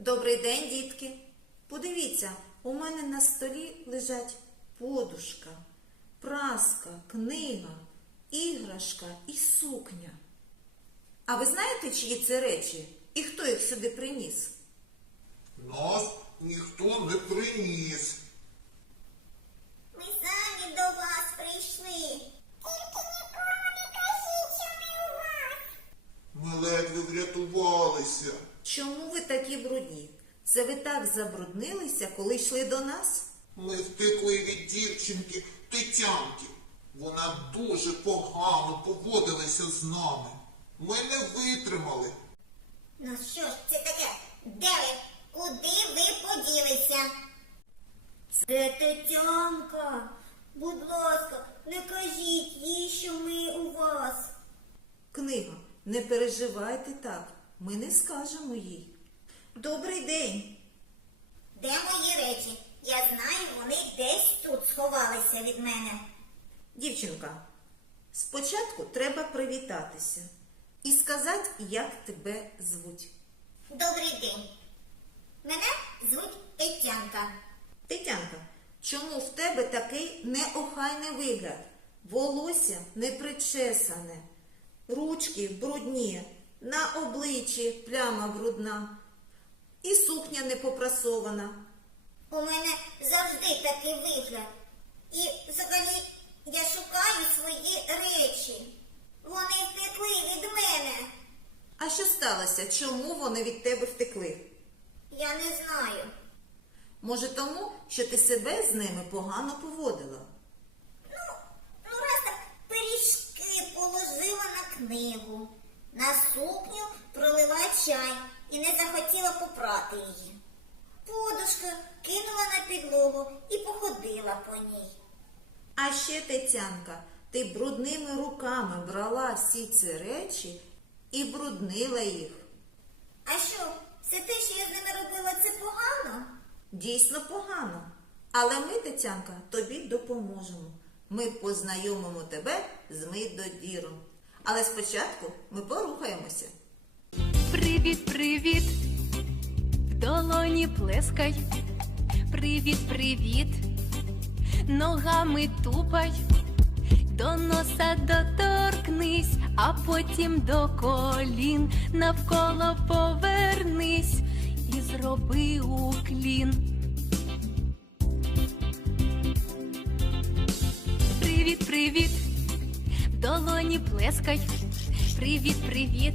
Добрий день, дітки. Подивіться, у мене на столі лежать подушка, праска, книга, іграшка і сукня. А ви знаєте, чиї це речі? І хто їх сюди приніс? Нас ніхто не приніс. Це ви так забруднилися, коли йшли до нас? Ми втекли від дівчинки Тетянки. Вона дуже погано поводилася з нами. Ми не витримали. Ну що ж це таке? Де ви? Куди ви поділися? Це Тетянка. Будь ласка, не кажіть їй, що ми у вас. Книга, не переживайте так, ми не скажемо їй. Добрий день. Де мої речі? Я знаю, вони десь тут сховалися від мене. Дівчинка, спочатку треба привітатися і сказати, як тебе звуть. Добрий день. Мене звуть Тетянка. Тетянка, чому в тебе такий неохайний вигляд? Волосся не причесане, ручки брудні, на обличчі пляма брудна, і сукня не попрасована. У мене завжди такий вигляд. І взагалі я шукаю свої речі. Вони втекли від мене. А що сталося? Чому вони від тебе втекли? Я не знаю. Може, тому, що ти себе з ними погано поводила? Ну, ну раз так пиріжки положила на книгу, на сукню пролила чай і не захотіла попрати її. Подушку кинула на підлогу і походила по ній. А ще, Тетянка, ти брудними руками брала всі ці речі і бруднила їх. А що, все те, що я з ними робила, це погано? Дійсно погано. Але ми, Тетянка, тобі допоможемо. Ми познайомимо тебе з Мидодіром. Але спочатку ми порухаємося. Привіт, привіт, в долоні плескай. Привіт, привіт, ногами тупай, до носа доторкнись, а потім до колін навколо повернись і зроби уклін. Привіт, привіт, в долоні плескай. Привіт, привіт,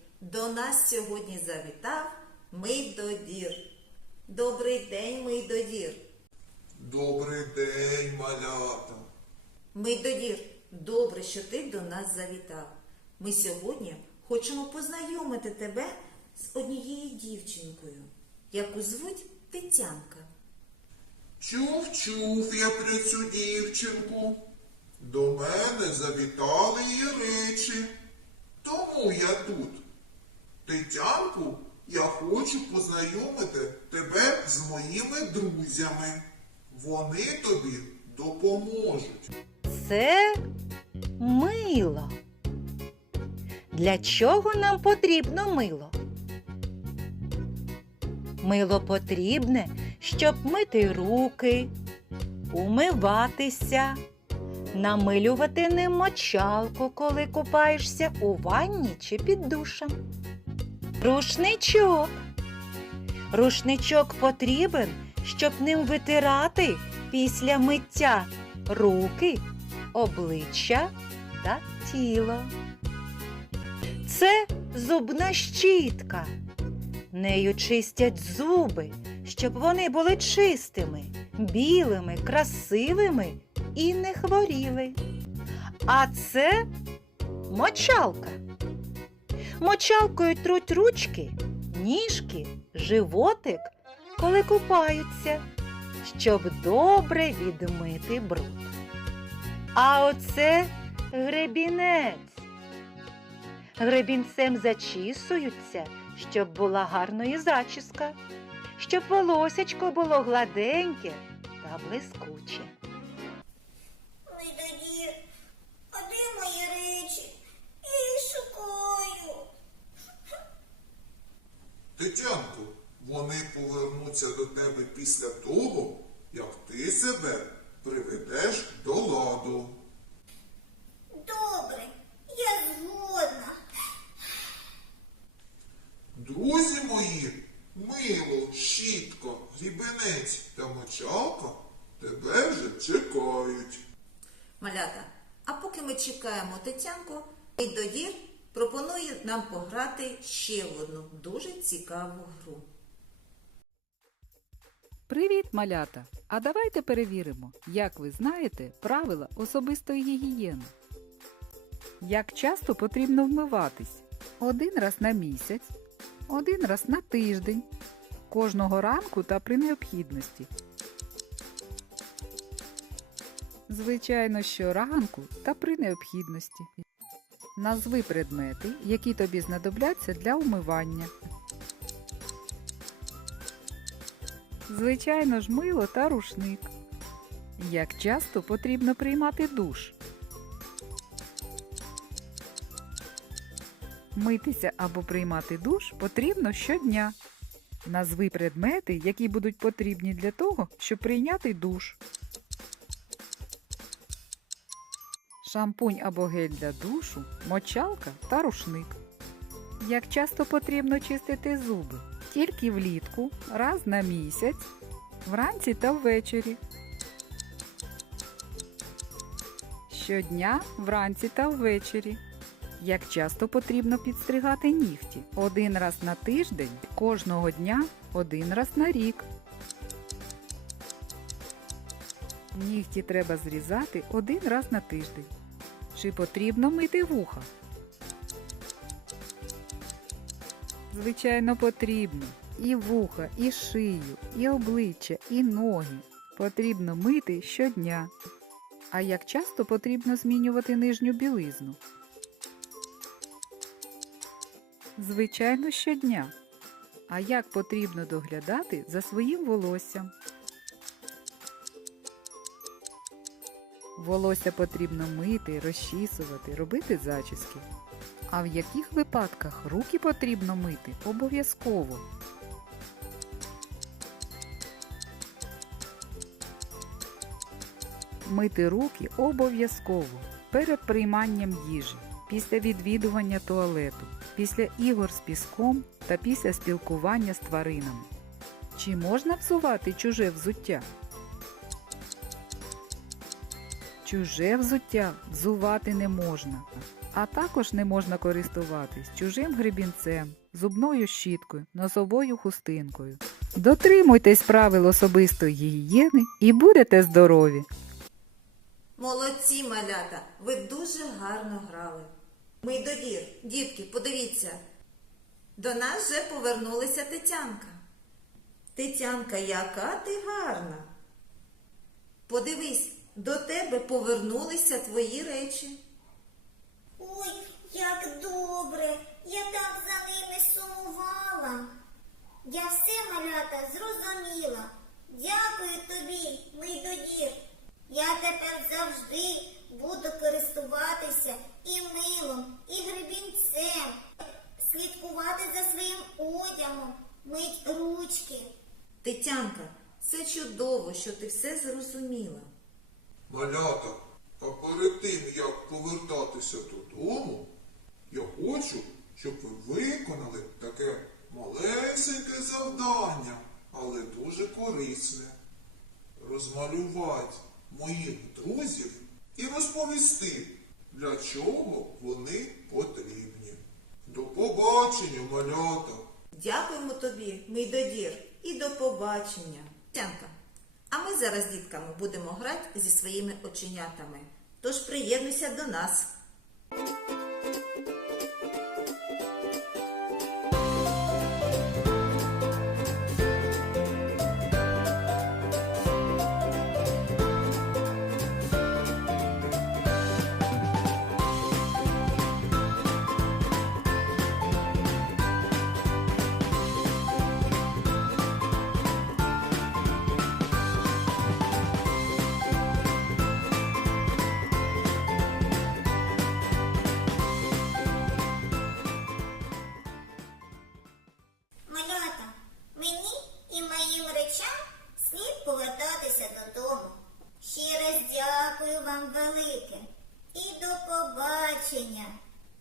до нас сьогодні завітав Мидодір. Добрий день, Мидодір. Добрий день, малята. Мидодір, добре, що ти до нас завітав. Ми сьогодні хочемо познайомити тебе з однією дівчинкою, яку звуть Тетянка. Чув, чув я про цю дівчинку. До мене завітали її речі. Тому я тут. Тетянку, я хочу познайомити тебе з моїми друзями. Вони тобі допоможуть. Це мило. Для чого нам потрібно мило? Мило потрібне, щоб мити руки, умиватися, намилювати ним мочалку, коли купаєшся у ванні чи під душем. Рушничок. Рушничок потрібен, щоб ним витирати після миття руки, обличчя та тіло. Це зубна щітка. Нею чистять зуби, щоб вони були чистими, білими, красивими і не хворіли. А це мочалка. Мочалкою труть ручки, ніжки, животик коли купаються, щоб добре відмити бруд. А оце гребінець. Гребінцем зачісуються, щоб була гарної зачіска, щоб волосячко було гладеньке та блискуче. Ми тоді, а мої речі? Я їх шукаю. Тетянко, вони повернуться до тебе після того, як ти себе приведеш до ладу. Добре, я згодна. Друзі мої, мило, щітко, грібенець та мочалка тебе вже чекають. Малята, а поки ми чекаємо Тетянку, мій додір пропонує нам пограти ще в одну дуже цікаву гру. Привіт, малята! А давайте перевіримо, як ви знаєте правила особистої гігієни. Як часто потрібно вмиватись? Один раз на місяць, один раз на тиждень, кожного ранку та при необхідності. Звичайно, щоранку та при необхідності. Назви предмети, які тобі знадобляться для умивання. Звичайно ж, мило та рушник. Як часто потрібно приймати душ? Митися або приймати душ потрібно щодня. Назви предмети, які будуть потрібні для того, щоб прийняти душ. Шампунь або гель для душу, мочалка та рушник. Як часто потрібно чистити зуби? Тільки влітку, раз на місяць, вранці та ввечері. Щодня вранці та ввечері. Як часто потрібно підстригати нігті? Один раз на тиждень, кожного дня, один раз на рік. Нігті треба зрізати один раз на тиждень. Чи потрібно мити вуха? Звичайно, потрібно. І вуха, і шию, і обличчя, і ноги. Потрібно мити щодня. А як часто потрібно змінювати нижню білизну? Звичайно, щодня. А як потрібно доглядати за своїм волоссям? Волосся потрібно мити, розчісувати, робити зачіски. А в яких випадках руки потрібно мити обов'язково? Мити руки обов'язково перед прийманням їжі, після відвідування туалету, після ігор з піском та після спілкування з тваринами. Чи можна взувати чуже взуття? Чуже взуття взувати не можна, а також не можна користуватись чужим гребінцем, зубною щіткою, носовою хустинкою. Дотримуйтесь правил особистої гігієни і будете здорові! Молодці, малята, ви дуже гарно грали. Мій додір, дітки, подивіться. До нас вже повернулася Тетянка. Тетянка, яка ти гарна. Подивись, до тебе повернулися твої речі. Ой, як добре. Я так за ними сумувала. Я все, малята, зрозуміла. Дякую тобі, мій додір. Я тепер завжди буду користуватися і милом, і гребінцем, слідкувати за своїм одягом, мить ручки. Тетянка, це чудово, що ти все зрозуміла. Малята, а перед тим, як повертатися додому, я хочу, щоб ви виконали таке малесеньке завдання, але дуже корисне. Розмалювати моїх друзів і розповісти, для чого вони потрібні. До побачення, малята! Дякуємо тобі, мій додір, і до побачення. Тетянка, а ми зараз дітками будемо грати зі своїми оченятами. Тож приєднуйся до нас.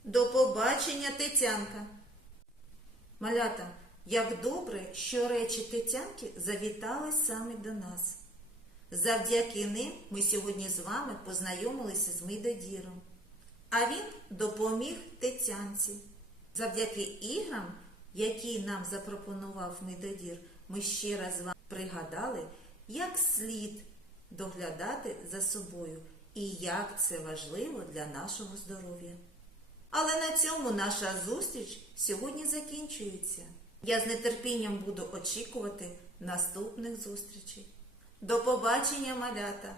До побачення, Тетянка. Малята, як добре, що речі Тетянки завітали саме до нас. Завдяки ним ми сьогодні з вами познайомилися з Мидодіром. А він допоміг Тетянці. Завдяки іграм, які нам запропонував Мидодір, ми ще раз з вами пригадали, як слід доглядати за собою і як це важливо для нашого здоров'я. Але на цьому наша зустріч сьогодні закінчується. Я з нетерпінням буду очікувати наступних зустрічей. До побачення, малята!